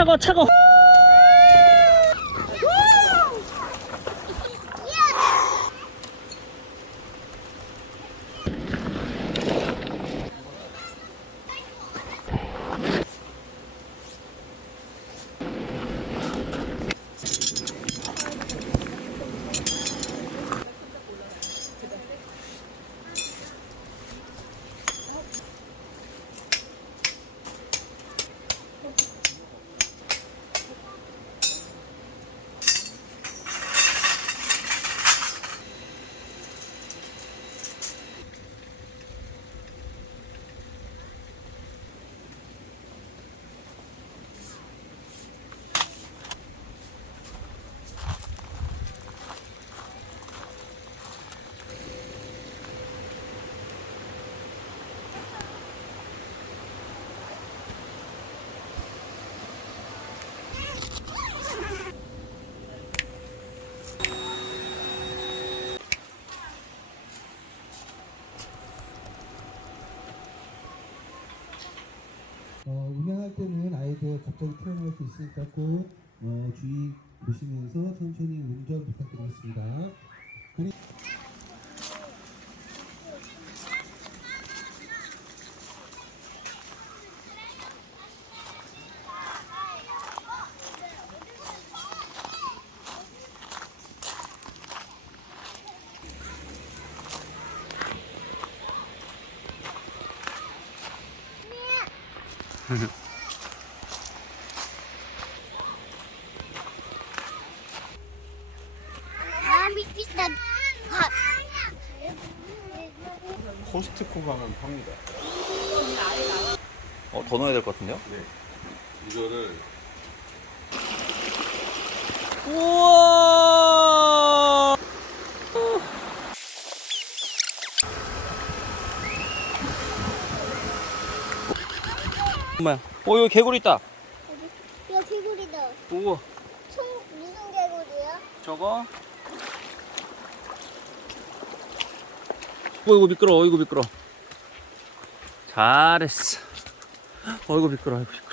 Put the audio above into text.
차가워 차가워. 운행할 때는 아이들 갑자기 태어날 수 있으니까 꼭 주의 보시면서 천천히 운전 부탁드리겠습니다. 코스트코가는 팝니다. 더 넣어야 될 것 같은데요? 네. 이거를 우와. 엄마야. 여기 개구리 있다. 이거 개구리다. 우와. 무슨 개구리야? 저거. 어이구 미끄러워. 어이구 미끄러워. 잘했어. 어이구 미끄러워. 어이구 미끄러워.